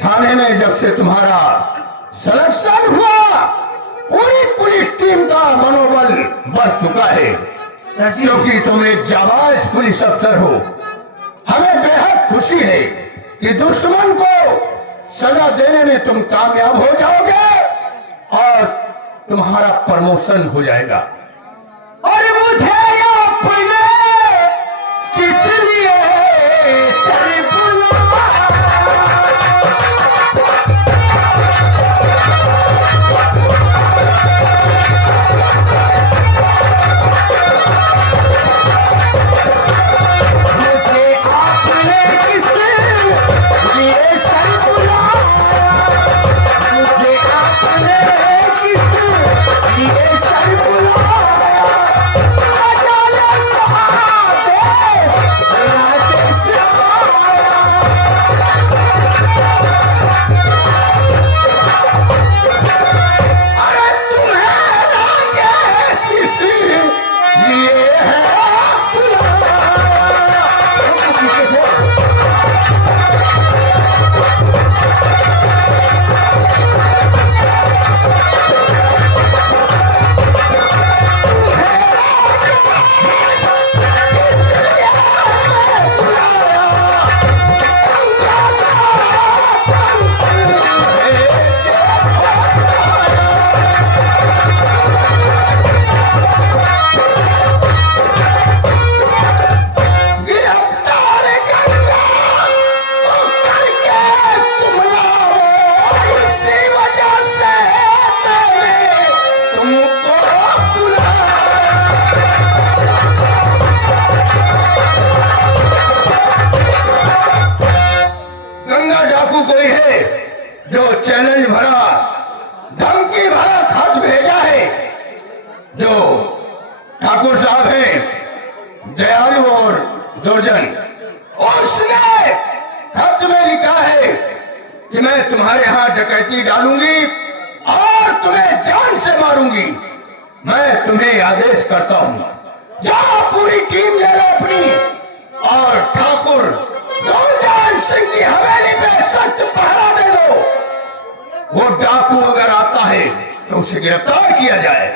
थाने में जब से तुम्हारा सिलेक्शन हुआ, पूरी पुलिस टीम का मनोबल बढ़ चुका है, क्योंकि तुम एक जाबाज पुलिस अफसर हो। हमें बेहद खुशी है कि दुश्मन को सजा देने में तुम कामयाब हो जाओगे और तुम्हारा प्रमोशन हो जाएगा। और मुझे अपने किस लिए सर बुला, मुझे आपने किस लिए सर बुलाया, मुझे आपने किस लिए सर बुलाया। कोई है जो चैलेंज भरा, धमकी भरा खत भेजा है, जो ठाकुर साहब हैं दयालु और दुर्जन, उसने खत में लिखा है कि मैं तुम्हारे यहाँ डकैती डालूंगी और तुम्हें जान से मारूंगी। मैं तुम्हें आदेश करता हूँ, जाओ पूरी टीम ले लो अपनी और ठाकुर दुर्जन सिंह की हवेली पे सख्त पहरा दे दो। वो डाकू अगर आता है तो उसे गिरफ्तार किया जाए।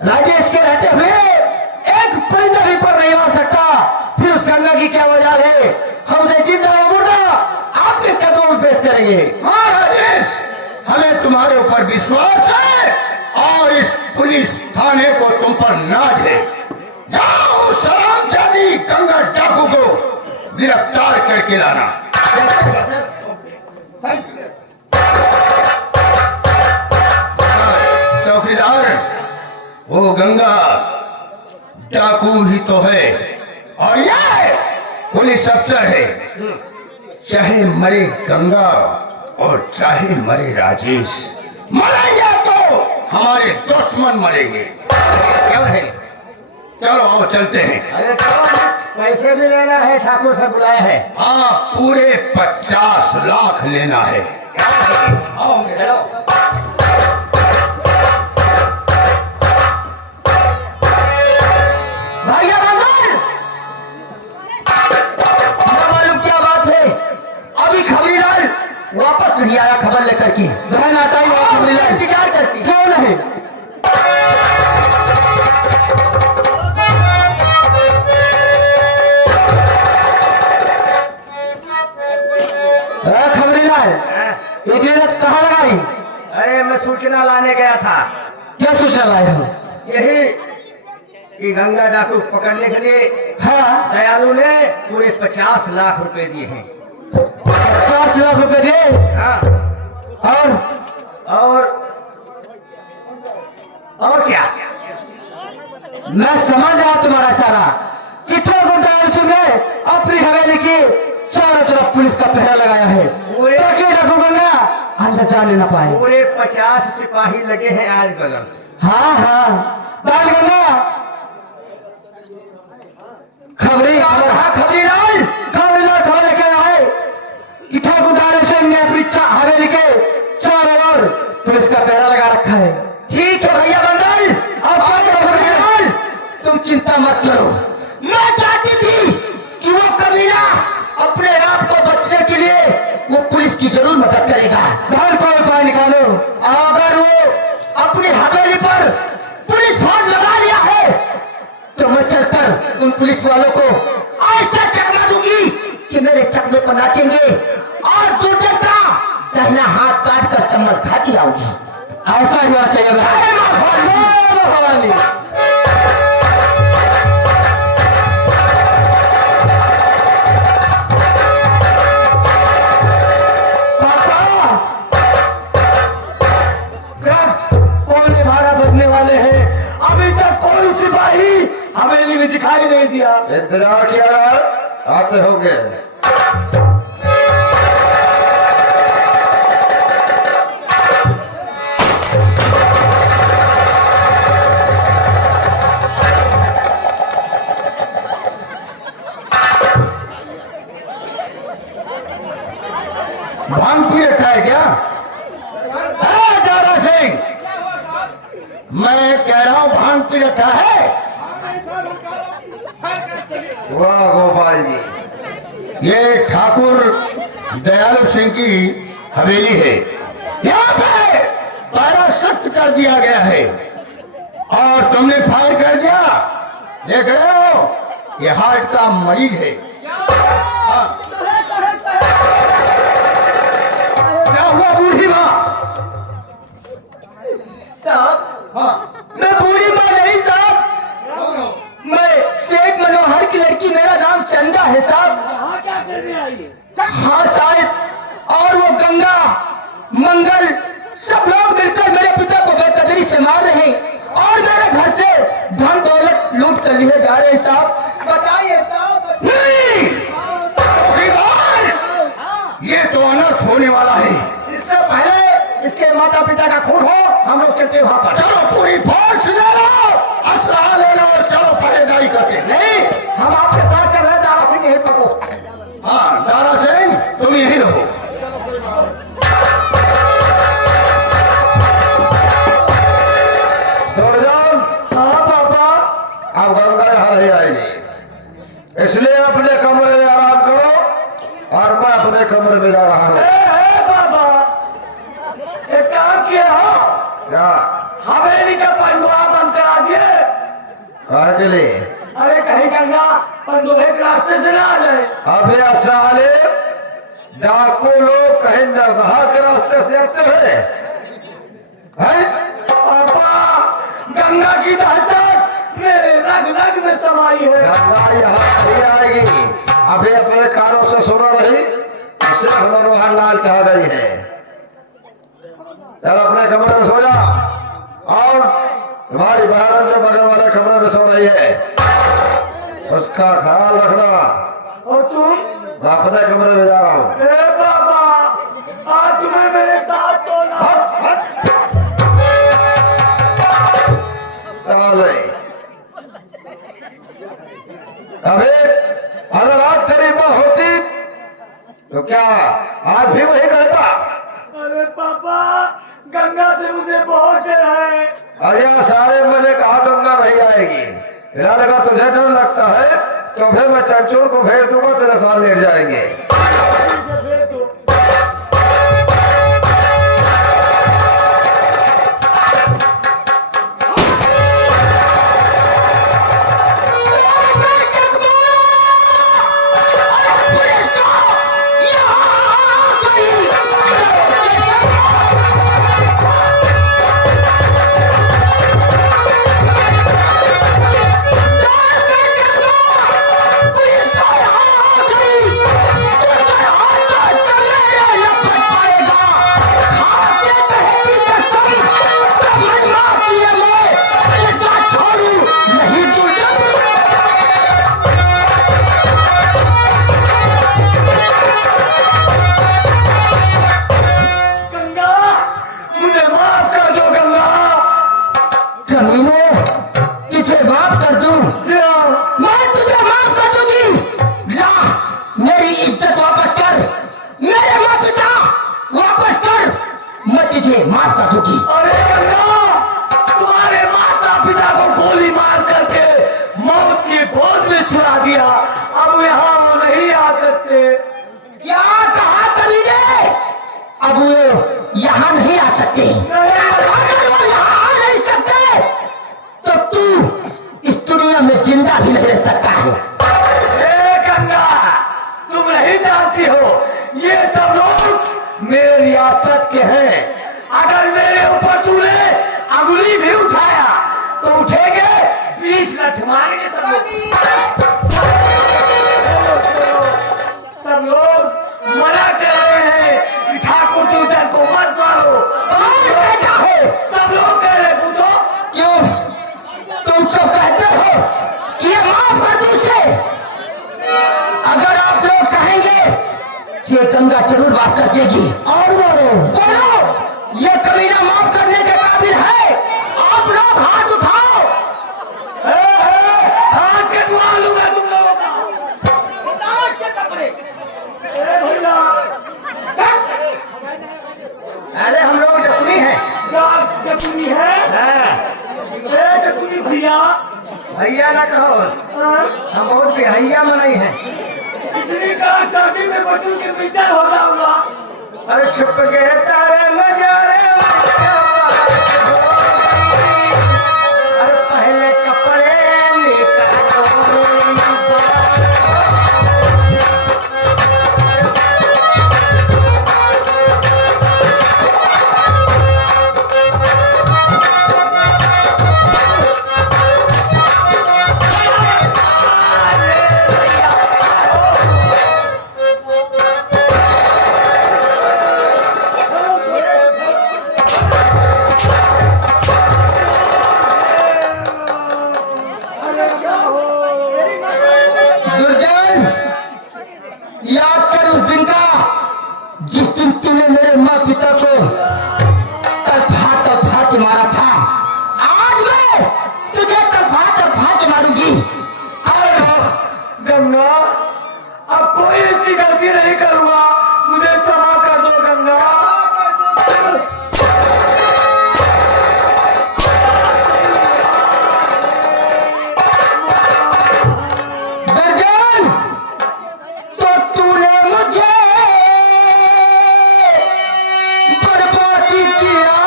राजेश के रहते हुए एक परिंदा भी पर नहीं मार सकता, फिर उस गंगा की क्या वजह है? हमसे जिंदा या मुर्दा आपके कदमों में पेश करेंगे। हाँ राजेश, हमें तुम्हारे ऊपर विश्वास है और इस पुलिस थाने को तुम पर नाज है। जाओ सलामजादी गंगा डाकू को गिरफ्तार करके लाना। चौकीदार, वो गंगा डाकू ही तो है और ये पुलिस अफसर है। चाहे मरे गंगा और चाहे मरे राजेश, मरेंगे तो हमारे दुश्मन मरेंगे। क्यों है? चलो आओ चलते हैं। अरे पैसे भी लेना है, ठाकुर से बुलाया है। हाँ, पूरे 50 लाख लेना है। आओ चलो। वापस नहीं आया खबर लेकर की। बहन आता ही वापस इंतजार करती क्यों नहीं? खबरीलाल, इतनी रात कहाँ लगाई? अरे मैं सूचना लाने गया था। क्या सूचना लाए हो? यही कि गंगा डाकू पकड़ने के लिए हाँ, दयालु ने पूरे 50 लाख रुपए दिए हैं। 50 लाख रुपए दिए। हाँ, और क्या? मैं समझ रहा तुम्हारा सारा। कितने गुंडा सुने अपनी हवेली की चारों तरफ पुलिस का पहरा लगाया है ताकि रघुगंगा अंदर जाने न पाए। पूरे 50 सिपाही लगे हैं आज बगल। हाँ हाँ बालगंगा खबरीलाल खबर लेके आया है कि ठाकुर दाने सिंह ने अपनी हवेली के चारों ओर पुलिस का पहरा लगा रखा है। ठीक है भैया बंदल, अब खबरीलाल तुम चिंता मत करो। मैं चाहती थी कि वो कबीला अपने आप को बचने के लिए वो पुलिस की जरूर मदद करेगा। धन को उपाय निकालो। अगर वो अपनी हवेली पर पुलिस फौज लगा लिया है तो मैं चलकर उन पुलिस वालों को ऐसा चकमा दूंगी कि मेरे चकमे पर नाचेंगे और दूसरे का दाहिना हाथ काट कर चम्मच खाती आऊंगी। ऐसा ही होना चाहिए। हवेली में दिखाई नहीं दिया। इंतजार किया आते होंगे। भांग पी रखा है क्या? दारा सिंह, मैं कह रहा हूं भांग पी रखा है। वाह गोपाल जी, ये ठाकुर दयालु सिंह की हवेली है। यहाँ पे पारा सख्त कर दिया गया है और तुमने फायर कर दिया। देख रहे हो ये हार्ट का मरीज है। हाँ। क्या हुआ बूढ़ी माँ? साहब हाँ, मैं बूढ़ी माँ नहीं साहब, मैं शेख मनोहर की लड़की, मेरा नाम चंदा है साहब। हाँ क्या करने आई है? हाँ साहब, और वो गंगा मंगल सब लोग मिलकर मेरे पिता को बेकदरी से मार रहे हैं और मेरे घर से धन दौलत लूट कर लिए जा रहे हैं साहब। बताइए साहब। नहीं, ये तो अनर्थ होने वाला है। इससे पहले इसके माता पिता का खून हो हम लोग चलते वहां पर। चलो पूरी फोर्स ले लो, असला ले लो और चलो पहरेदारी करके। नहीं, हम आपके साथ चल रहे दारा सिंह यहीं पको। हाँ दारा सिंह, तुम यहीं रहो। दौड़ जाओ। हाँ पापा। अब गंगा यहाँ नहीं आएगी, इसलिए अपने कमरे में आराम करो और मैं अपने कमरे में जा रहा हूँ। पापा एक काम किए हो, क्या? हवेली का पंडुआ बंद करा दिए। कहा के लिए? अरे कहीं गंगा पंडुए के रास्ते से ना आ जाए। अभी साले डाकू लोग कहीं नहा के रास्ते से आते हैं। पापा गंगा की दहशत मेरे रग रग में समाई है। गंगा यहाँ नहीं आएगी। अभी अपने कानों से सुना रही, शेख मनोहर लाल कहा गई है। चल अपने कमरे में सो जा और तुम्हारी बहन जो बगल वाले कमरे में सो रही है उसका ख्याल रखना। और तुम? मैं अपने कमरे में जा रहा हूँ। पापा आज तुम्हें मेरे साथ सोना। अभी अगर आज तेरी माँ होती तो क्या आज भी वही करता? अरे पापा गंगा से मुझे बहुत डर है। अरे सारे मैंने कहा गंगा नहीं आएगी। मेरा लगा तुझे डर लगता है तो फिर मैं चंचूर को भेज दूंगा, तेरे साथ लेट जाएंगे। लीजिए, माफ कर दूंगी। अरे गंगा, तुम्हारे माता पिता को गोली मार करके मौत की गोद में छुड़ा दिया, अब यहाँ वो नहीं आ सकते। क्या कहा कमीने? अब वो यहाँ नहीं आ सकते। अगर वो यहाँ आ नहीं सकते तो तू इस दुनिया में जिंदा भी नहीं रह सकता है। ए गंगा, तुम नहीं जानती हो, ये सब लोग मेरे रियासत के हैं। अगर मेरे ऊपर तूने अंगुली भी उठाया तो उठेंगे 20 लठ मारेंगे सब लोग मना कर रहे हैं कि ठाकुर दूधन को मत मारो। सब लोग कह रहे पूछो क्यों तुम सब कहते हो कि ये माफ कर दूं उसे? अगर आप लोग कहेंगे कि ये गंगा जरूर माफ कर देगी और बोलो ये कमीना माफ करने के काबिल है, आप लोग हाथ उठाओ। हाथ कटवा लूंगा तुम लोगों का। अरे हम लोग जख्मी हैं। जखमी है जखमी भैया। भैया ना कहो, हम बहुत बेहैया मनाई हैं। इतनी कार शादी में बटू के पिक्चर होता हुआ। अरे छुप के तारे नजारे, अरे पहले कपड़े निकालो। दुर्जन, याद कर उस दिन का जिस दिन तूने मेरे माँ पिता को तलफा के मारा था। आज मैं तुझे तलफा के मारूंगी। गंगा, अब कोई ऐसी गलती नहीं करूंगा, मुझे क्षमा कर दो गंगा। दुर्जन, तो तूने मुझे बर्बादी किया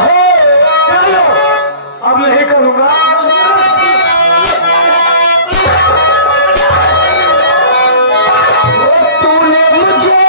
है। चलो, अब नहीं करूंगा। तूने मुझे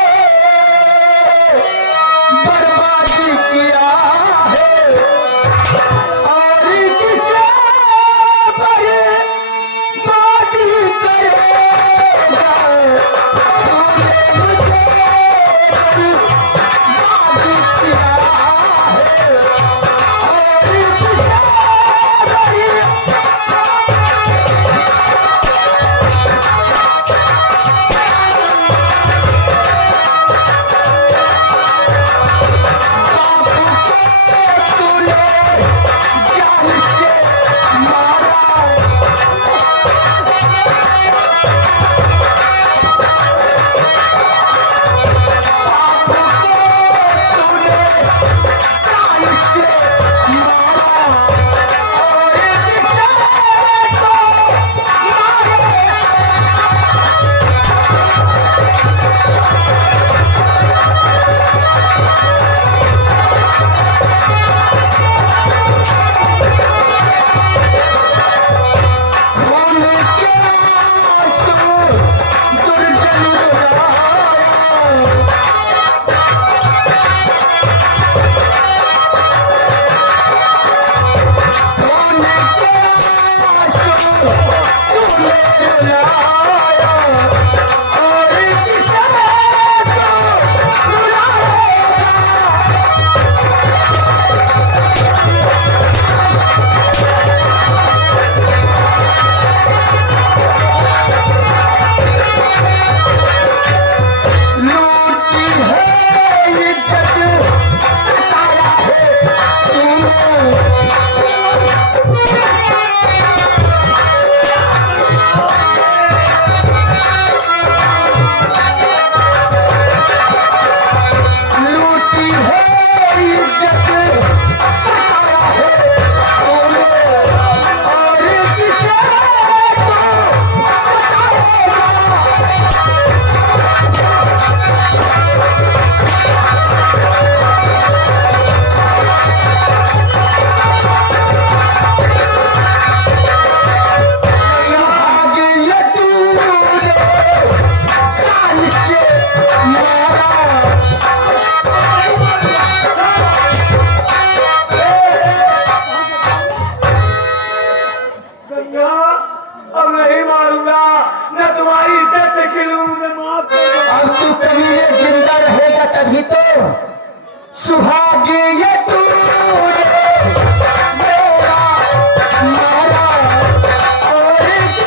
सुभाग्य ये तू